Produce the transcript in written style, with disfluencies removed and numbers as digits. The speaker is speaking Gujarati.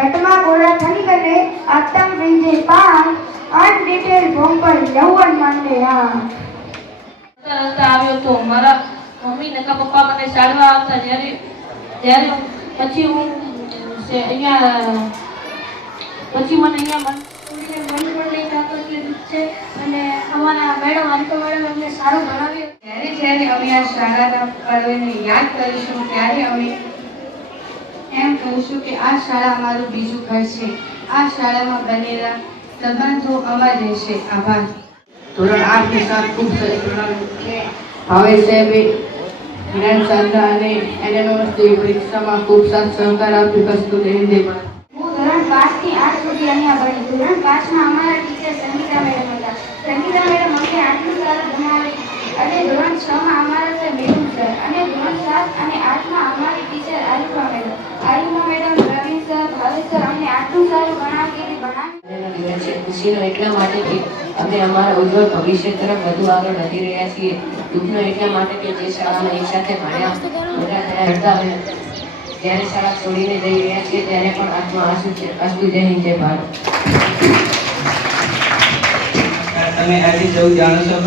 ઘટમાં ગોળા થનગને આતમ વિંજે પાન અનડિટેલ ભોંપર યૌવન માંડે આ આવ્યો તો મારા મમ્મી ને પપ્પા મને સાડવા આવતા જ્યારે પછી હું અહીંયા પછી મને અહીંયા મન પણ નહીં થતો કે છે અને અમારા મેડમ અંકો મેડમ અમને સારું ભણાવ્યું. જ્યારે અમે આ શાળાના પર્વને યાદ કરીશું ત્યારે અમે એમ કહીશું કે આ શાળા અમારું બીજું ઘર છે. આ શાળામાં બનેલા સંબંધો અમર રહેશે. આભાર. ધોરણ 8 के साथ खूब सारे प्रणाम भावे साहेबे જ્ઞાન સાધના અને એનએમએસ પરીક્ષામાં ખૂબ સાથ સહકાર આપ્યો કશું દેને હું ધોરણ 5 થી 8 સુધી અહીંયા ભણી. ધોરણ 5 માં અમારા ટીચર સંગીતા મેડમ હતા. સંગીતા મેડમ અમને આટલું સારું ભણાવે અને ધોરણ 6 માં અમારા સર મેહુલ સર અને ધોરણ 7 અને 8 માં અમારી teacher Ayusha madam. Ayusha madam Praveen sir Bhavesh sir અમને આટલું સારું ભણાવી ખુશીનો એટલા માટે કે અમે અમારા ઉજ્જવળ ભવિષ્ય તરફ વધુ આગળ વધી રહ્યા છીએ. દુઃખનો એટલા માટે કે જે શાળામાં એક સાથે ભણ્યા મોટા થયા હતા જ્યારે શાળા છોડીને જઈ રહ્યા છીએ ત્યારે પણ આત્મા આંસુ છે. અસ્તુ જય હિન્દ જય ભારત. તમે આજે સૌ જાણો છો